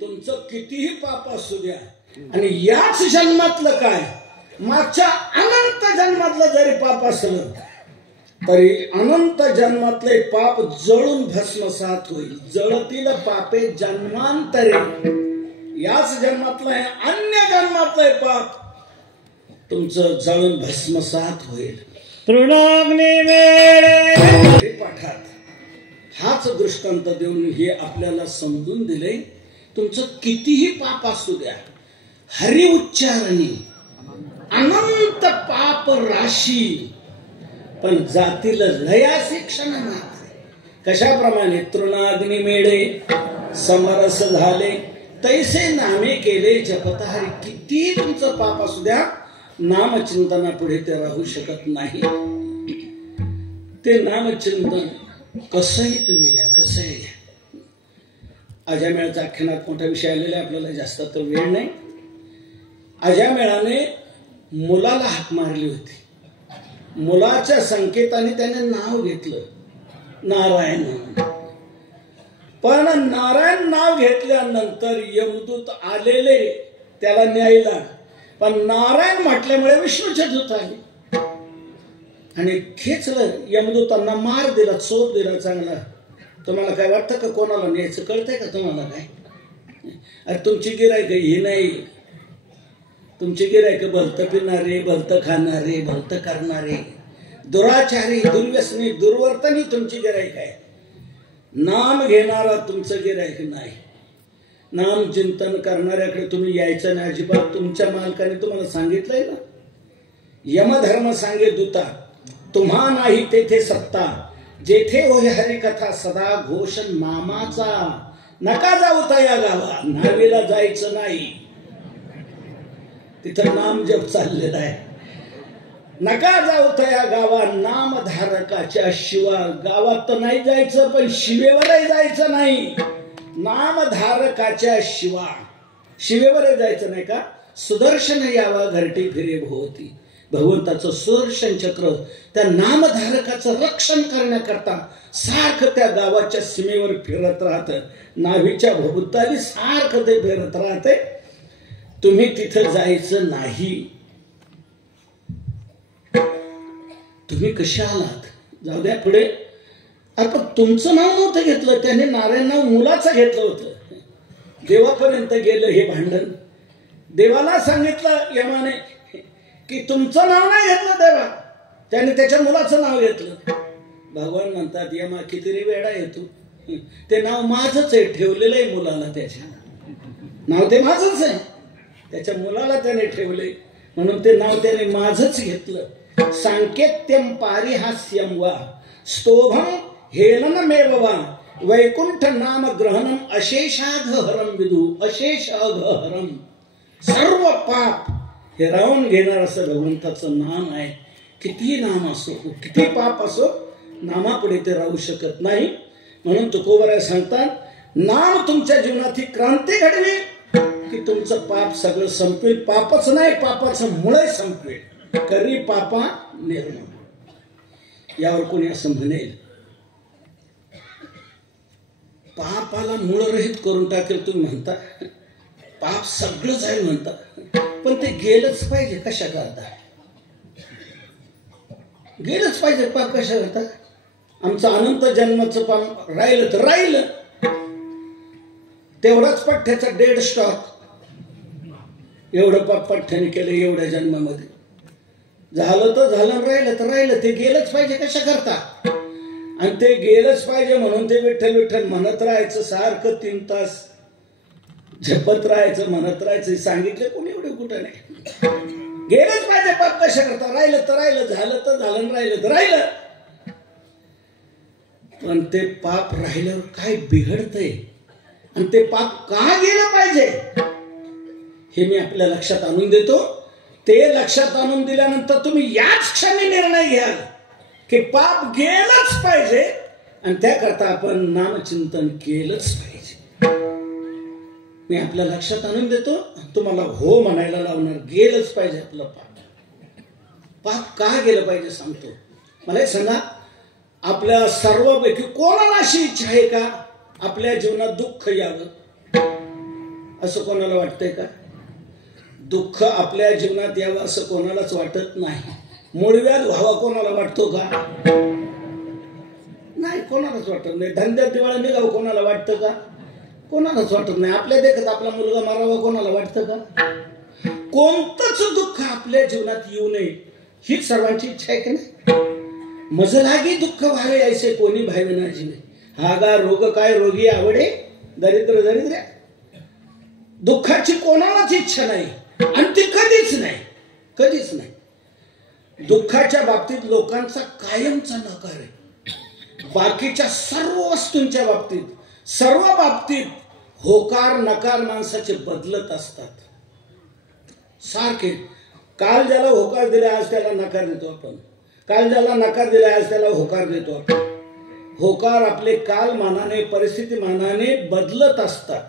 तुमचं कितीही पाप असू द्या आणि याच जन्मातलं काय मागच्या अनंत जन्मातलं जरी पाप असलं तरी अनंत जन्मातले पाप जळून भस्मसात होईल. जळतील पापे जन्मांतरे. याच जन्मातलं आहे अन्य जन्मातले पाप तुमचं जळून भस्मसात होईल. पाठात हाच दृष्टांत देऊन हे आपल्याला समजून दिले. तुमचं कितीही पाप असू द्या, हरि उच्चारणी अनंत पाप राशी, पण जातील लयासी क्षण मात्र. कशाप्रमाणे तृणाग्नी मेळे समरस झाले तैसे नामे केले जपताहरी. किती तुमचं पाप असू द्या, नामचिंतना पुढे ते राहू शकत नाही. ते नामचिंतन कसंही तुम्ही घ्या, कसंही घ्या. अजामेळाच्या आख्यानात मोठा विषय आलेला आहे, आपल्याला जास्त तर वेळ नाही. अजामेळाने मुलाला हाक मारली होती. मुलाच्या संकेताने त्याने नाव घेतलं नारायण. पण नारायण नाव घेतल्यानंतर यमदूत आलेले त्याला न्यायला, पण नारायण म्हटल्यामुळे विष्णूचे दूत आले आणि खेचलं. यमदूतांना मार दिला, चोप दिला चांगला. तुम्हाला काय वाटतं का कोणाला न्यायचं? कळतंय का तुम्हाला काय? अरे तुमची गिरायक ही नाही. तुमची गिरायक भलतं पिणारे, भलतं खाणारे, भलतं करणारे, दुराचारी, दुर्व्यसनी, दुर्वर्तनी तुमची गिरायक आहे. नाम घेणारा तुमचं गिरायक नाही. नाम चिंतन करणाऱ्याकडे तुम्ही यायचं नाही अजिबात. तुमच्या मालकाने तुम्हाला सांगितलंय ना, यमधर्म सांगे दूता तुम्हा नाही तेथे सत्ता, जेथे होय हरिकथा सदा घोष नामाचा. नका जाऊ त्या गावा, नावेला जायचं नाही. तिथं नाम जप चाललेला आहे. नका जाऊ त्या गावा नामधारकाच्या शिवा. गावात तर नाही जायचं, पण शिवेवरही जायचं नाही. नामधारकाच्या शिवा, शिवेवरही जायचं नाही का? सुदर्शन यावा घरटी फिरे भोवती. भगवंताचं सुदर्शन चक्र त्या नामधारकाचं रक्षण करण्याकरता सारखं त्या गावाच्या सीमेवर फिरत राहतं. नाभीच्या भोवताली सारखं ते फिरत राहते. तुम्ही तिथं जायचं नाही. तुम्ही कशा आलात? जाऊ द्या पुढे. आपण तुमचं नाव नव्हतं घेतलं, त्याने नारायण नाव मुलाचं घेतलं होतं. देवापर्यंत गेलं हे भांडण. देवाला सांगितलं यमाने की तुमचं नाव नाही घेतलं देवा, त्याने त्याच्या मुलाचं नाव घेतलं. भगवान म्हणतात यमा किती रे वेडा येतो, ते नाव माझंच आहे, ठेवलेलं आहे मुलाला. त्याच्या नाव ते माझंच आहे, त्याच्या मुलाला त्याने ठेवले म्हणून ते नाव त्याने माझंच घेतलं. सांकेत्यम पारिहास्यम वा स्तोभम हेलनमेव वा वैकुंठ नाम ग्रहणम अशेषाघहरम विदु. अशेषाघहरम, सर्व पाप हे राहून घेणार असं भगवंताचं नाम आहे. किती नाम असो, किती पाप असो, नामापुढे ते राहू शकत नाही. म्हणून तुकोबराय सांगतात, नाम तुमच्या जीवनात ही क्रांती घडवी की तुमचं पाप सगळं संपवेल. पापच नाही, पापाचं मुळे संपवेल. करी पापा निर्मळ. यावर कोणी असं म्हणेल पापाला मूळ रहित करून टाकेल. तुम्ही म्हणता पाप सगळं जाईल म्हणता, पण ते गेलंच पाहिजे. कशा करता गेलंच पाहिजे पाप? कशा करता? आमचं अनंत जन्माचं पाप राहिलं तर राहिलं. तेवढाच पठ्ठ्याचा 1.5 स्टॉक. एवढं पाप पठ्ठ्याने केलं एवढ्या जन्मामध्ये. झालं तर झालं, राहिलं तर राहिलं. ते गेलंच पाहिजे. कशा करता? आणि ते गेलंच पाहिजे म्हणून ते विठ्ठल विठ्ठल म्हणत राहायचं, सारखं 3 तास झपत राहायचं, म्हणत राहायचं. सांगितलं कोणी एवढं कुठं नाही. गेलंच पाहिजे पाप. कशा करता? राहिलं तर राहिलं, झालं तर झालं, राहिलं तर राहिलं. पण ते पाप राहिल्यावर काय बिघडतंय आणि ते पाप का गेलं पाहिजे हे मी आपल्या लक्षात आणून देतो. ते लक्षात आणून दिल्यानंतर तुम्ही याच क्षणी निर्णय घ्याल की पाप गेलंच पाहिजे आणि त्याकरता आपण नामचिंतन केलंच पाहिजे. मी आपल्या लक्षात आणून देतो, तुम्हाला हो म्हणायला लावणार. गेलंच पाहिजे आपलं पाप. पाप का गेलं पाहिजे सांगतो. मला एक सांगा, आपल्या सर्वपैकी कोणाला अशी इच्छा आहे का आपल्या जीवनात दुःख यावं? असं कोणाला वाटतंय का? दुःख आपल्या जीवनात यावं असं कोणालाच वाटत नाही. मूळव्याध व्हावा कोणाला वाटतो का? नाही, कोणालाच वाटत नाही. धंद्यात दिवाळा निघावं कोणाला वाटतं का? कोणालाच वाटत नाही. आपल्या देखत आपला मुलगा मारावा कोणाला वाटतं का? कोणतंच दुःख आपल्या जीवनात येऊ नये ही सर्वांची इच्छा आहे की नाही? मज लागी दुःख व्हावे ऐसे कोणी भावे ना जीवे. हागा रोग काय रोगी आवडे दरिद्र दरिद्र. दुःखाची कोणालाच इच्छा नाही आणि ती कधीच नाही, कधीच नाही. दुःखाच्या बाबतीत लोकांचा कायमचा नकार आहे. बाकीच्या सर्व वस्तूंच्या बाबतीत, सर्व बाबतीत होकार नकार माणसाचे बदलत असतात सारखे. काल ज्याला होकार दिला आज त्याला नकार देतो आपण. काल ज्याला नकार दिला आज त्याला होकार देतो आपण. होकार आपले काल मानाने परिस्थिती मानाने बदलत असतात,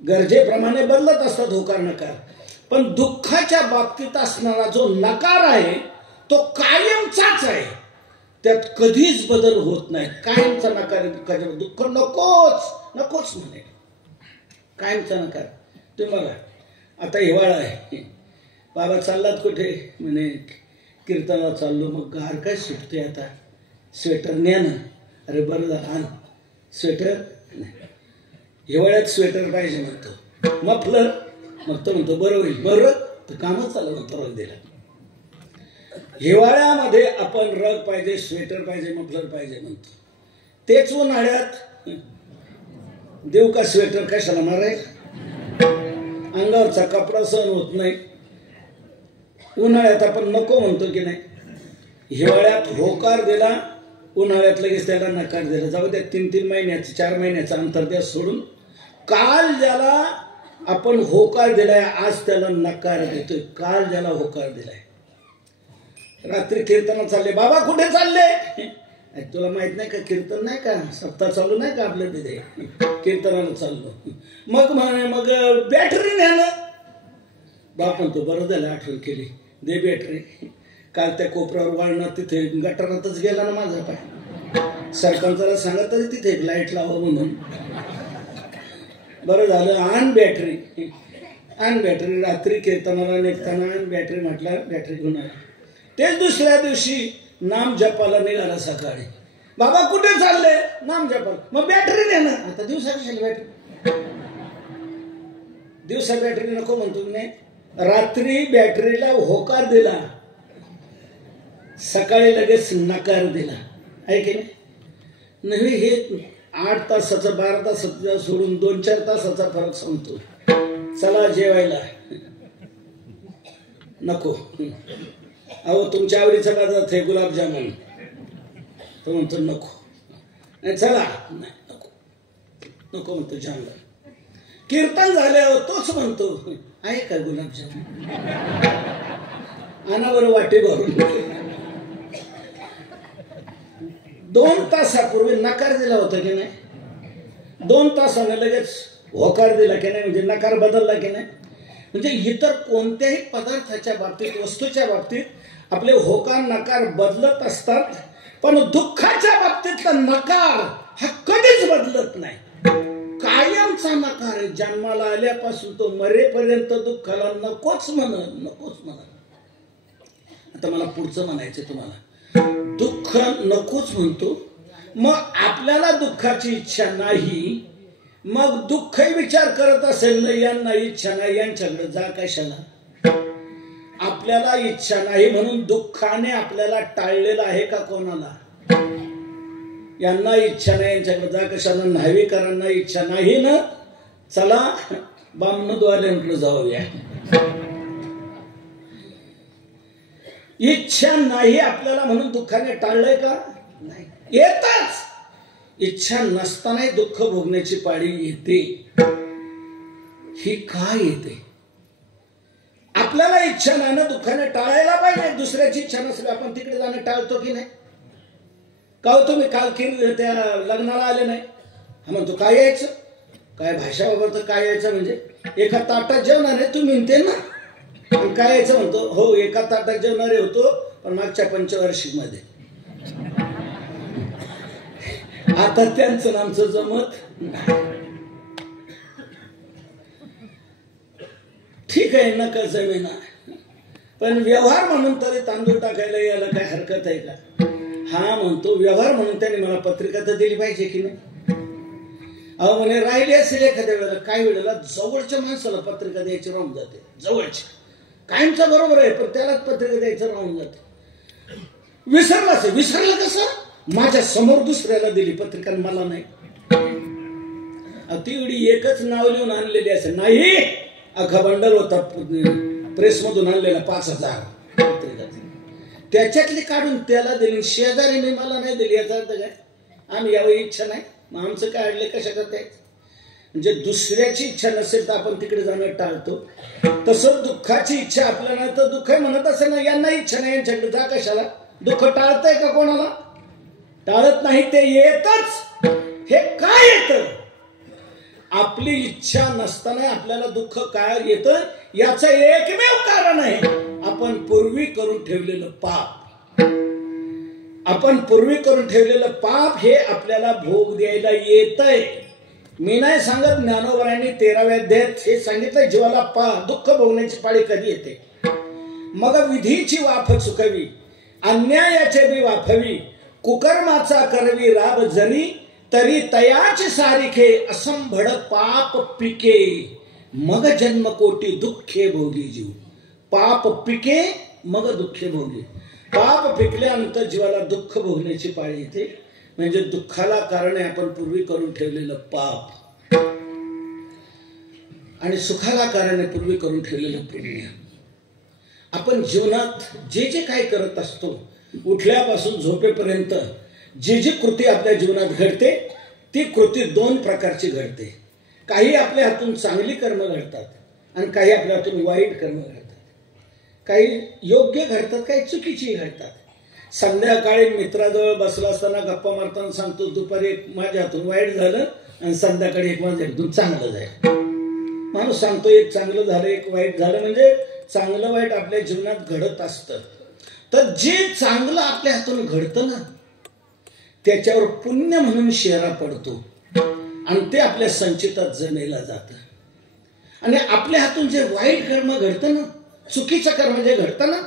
गरजेप्रमाणे बदलत असतात होकार नकार. पण दुःखाच्या बाबतीत असणारा जो नकार आहे तो कायमचाच आहे. त्यात कधीच बदल होत नाही. कायमचा नकार आहे दुःखाच्या. दुःख नकोच नकोच म्हणे, कायमचा नकार. तुम्ही बघा आता हिवाळा आहे, बाबा चाललात कुठे? म्हणे कीर्तनाला चाललो. मग गार काय सुटते आता, स्वेटर न्या ना. अरे बरं झालं आण स्वेटर. हिवाळ्यात स्वेटर पाहिजे म्हणतो, मफलर. मग तो म्हणतो बरं होईल. बरं तर कामच चालू म्हणतो रग दिला. हिवाळ्यामध्ये आपण रग पाहिजे, स्वेटर पाहिजे, मफलर पाहिजे म्हणतो. तेच उन्हाळ्यात देऊ का स्वेटर? कशाला माराय? अंगावरचा कपडा सहन होत नाही. उन्हाळ्यात आपण नको म्हणतो की नाही? हिवाळ्यात होकार दिला, उन्हाळ्यात लगेच त्याला नकार दिला. जाऊ द्या 3-3 महिन्याचं 4 महिन्याचं अंतर द्या सोडून. काल ज्याला आपण होकार दिलाय आज त्याला नकार देतोय. काल ज्याला होकार दिलाय. रात्री कीर्तनात चालले. बाबा कुठे चालले? तुला माहित नाही का कीर्तन नाही का, सप्ताह चालू नाही का आपल्या तिथे? कीर्तनाला चाललो. मग बॅटरी न्या ना. बाप म्हणतो बरं झालं आठवण केली, दे बॅटरी. काल त्या कोपऱ्यावर वाळणं तिथे गटारातच गेला ना माझा पाय. सरपंचाला सांगत तरी तिथे एक लाईट लावा म्हणून. बरं झालं आण बॅटरी, आण बॅटरी. रात्री कीर्तनाला निघताना आण बॅटरी म्हटलं, बॅटरी घेऊन आला. तेच दुसऱ्या दिवशी नाम जपाला निघाला सकाळी. बाबा कुठे चालले? नाम जपाला. मग बॅटरी दे ना. आता दिवसा कशाला बॅटरी? दिवसा बॅटरी नको म्हणतो नाही, रात्री बॅटरीला होकार दिला, सकाळी लगेच नकार दिला. आहे की नाही? हे 8 तासाचं 12 तासाचं सोडून 2-4 तासाचा फरक सांगतो. चला जेवायला नको. अहो तुमच्या आवडीचा पदार्थ आहे गुलाबजामुन. तो म्हणतो नको. नाही चला, नाही नको नको म्हणतो. जामला कीर्तन झाल्यावर तोच म्हणतो आहे का गुलाबजामुन? आणा बरं वाटे भरून. 2 तासापूर्वी नकार दिला होता की नाही? 2 तासाने लगेच होकार दिला की नाही? म्हणजे नकार बदलला की नाही? म्हणजे इतर कोणत्याही पदार्थाच्या बाबतीत, वस्तूच्या बाबतीत आपले होकार नकार बदलत असतात, पण दुःखाच्या बाबतीतला नकार हा कधीच बदलत नाही. कायमचा नकार आहे. जन्माला आल्यापासून तो मरेपर्यंत दुःखाला नकोच म्हणत, नकोच म्हणत. आता मला पुढचं म्हणायचं तुम्हाला. दुःख नकोच म्हणतो, मग आपल्याला दुःखाची इच्छा नाही. मग दुःखही विचार करत असेल ना, यांना इच्छा नाही यांच्याकडे जा कशाला? आपल्याला इच्छा नाही म्हणून दुःखाने आपल्याला टाळलेलं आहे का कोणाला? यांना इच्छा नाही यांच्याकडे जा कशाला? न्हावीकरांना इच्छा नाही ना, चला बामणद्वारांकडे जाऊया. इच्छा नाही आपल्याला म्हणून दुःखाने टाळलंय का? नाही. येताच इच्छा नसतानाही दुःख भोगण्याची पाळी येते. ही काय येते? आपल्याला इच्छा नाही ना, दुःखाने टाळायला पाहिजे. दुसऱ्याची इच्छा नसली आपण तिकडे जाणं टाळतो की नाही? का तुम्ही काल त्या लग्नाला आले नाही? हा म्हणतो काय यायचं? काय भाषा वापरतो काय यायचं? म्हणजे एका ताटात जेवणार आहे तुम्ही म्हणते ना, काय यायचं म्हणतो? हो एका ताटात जेवणारे होतो पण मागच्या पंचवार्षिक मध्ये. आता त्यांचं आमचं जमत. ठीक आहे, नका जमेना, पण व्यवहार म्हणून तरी तांदूळ टाकायला यायला काय हरकत आहे का? हा म्हणतो व्यवहार म्हणून त्याने मला पत्रिका तर दिली पाहिजे की नाही? अहो म्हणे राहिली असेल एखाद्या वेळेला, काय वेळेला जवळच्या माणसाला पत्रिका द्यायची राहून जाते, जवळच्या कायमचा बरोबर आहे, पण त्यालाच पत्रिका द्यायचं राहून जाते. विसरलं कसं? माझ्या समोर दुसऱ्याला दिली पत्रिका, मला नाही. ती एकच नाव लिहून आणलेली असेल, नाही अख्खा बंडल होता प्रेसमधून आणलेला 5,000 पत्रिका, त्याच्यातली काढून त्याला दिली, शेजारीने मला नाही दिली. याचा अर्थ काय? आम्ही यावं इच्छा नाही, मग आमचं काय अडले कशा करताय? म्हणजे दुसऱ्याची इच्छा नसेल तर आपण तिकडे जाणं टाळतो. तसं दुःखाची इच्छा आपल्याला, तर दुःख म्हणत असेल ना, यांना इच्छा नाही यांच्याकडे जा कशाला? दुःख टाळतंय का कोणाला? टाळत नाही, ते येतच. हे काय येतं? आपली इच्छा नसताना आपल्याला दुःख काय येतं याचं एकमेव कारण आहे आपण पूर्वी करून ठेवलेलं पाप. आपण पूर्वी करून ठेवलेलं पाप हे आपल्याला भोग द्यायला येतंय. मी नाही सांगत, ज्ञानोबरांनी 13व्या अध्यायात हे सांगितलं, जीवाला दुःख भोगण्याची पाळी कधी येते. मग विधीची वाफ चुकवी, अन्यायाचे बी वाफवी, कुकर्माचा करवी राब जरी, तरी तयाचे सारिखे असंभड पाप पिके, मग जन्म कोटी दुःखे भोगी जीव. पाप पिके मग दुःखे भोगी. पाप पिकल्यानंतर जीवाला दुःख भोगण्याची पाळी येते. म्हणजे दुःखाला कारण आहे आपण पूर्वी करून ठेवलेलं पाप, आणि सुखाला कारण आहे पूर्वी करून ठेवलेलं पुण्य. आपण जीवनात जे जे काय करत असतो, उठल्यापासून झोपेपर्यंत जी जी कृती आपल्या जीवनात घडते, ती कृती 2 प्रकारची घडते. काही आपल्या हातून चांगली कर्म घडतात आणि काही आपल्या हातून वाईट कर्म घडतात. काही योग्य घडतात, काही चुकीची घडतात. संध्याकाळी मित्राजवळ बसला असताना गप्पा मारताना सांगतो, दुपारी एक माझ्या हातून वाईट झालं आणि संध्याकाळी एक माझ्या हातून चांगलं झालं. माणूस सांगतो एक चांगलं झालं एक वाईट झालं. म्हणजे चांगलं वाईट आपल्या जीवनात घडत असतं. तर जे चांगलं आपल्या हातून घडतं ना, त्याच्यावर पुण्य म्हणून शेरा पडतो आणि ते आपल्या संचितात जमेला जातं. आणि आपल्या हातून जे वाईट कर्म घडतं ना, चुकीचं कर्म जे घडतं ना,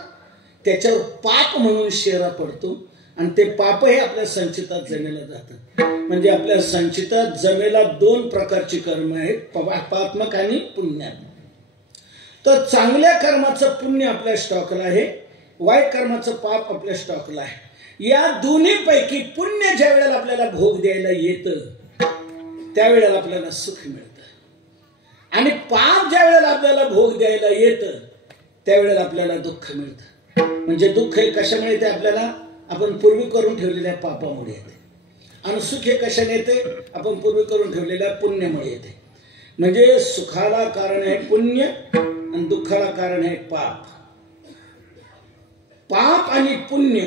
त्याच्यावर पाप म्हणून शेरा पडतो आणि ते पाप हे आपल्या संचितात जमेला जातं. म्हणजे आपल्या संचितात जमेला 2 प्रकारची कर्म आहेत, पापात्मक आणि पुण्यात्मक. तर चांगल्या कर्माचं पुण्य आपल्या स्टॉकला आहे, वाईट कर्माचं पाप आपल्या स्टॉकला आहे. या दोन्हीपैकी पुण्य ज्या वेळेला आपल्याला भोग द्यायला येतं त्यावेळेला आपल्याला सुख मिळतं, आणि पाप ज्या वेळेला आपल्याला भोग द्यायला येतं त्यावेळेला आपल्याला दुःख मिळतं. म्हणजे दुःख हे कशामुळे येते आपल्याला? आपण पूर्वी करून ठेवलेल्या पापामुळे येते. आणि सुख हे कशाने येते? आपण पूर्वी करून ठेवलेल्या पुण्यामुळे येते. म्हणजे सुखाला कारण आहे पुण्य आणि दुःखाला कारण आहे पाप. पाप आणि पुण्य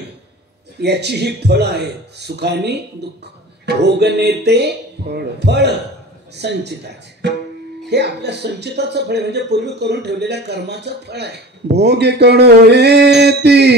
याची ही फळ आहे, सुखानी दुःख. भोगने ते फळ संचिताचे. हे आपल्या संचिताचं फळ म्हणजे पूर्वी करून ठेवलेल्या कर्माचं फळ आहे. भोगे कळो येती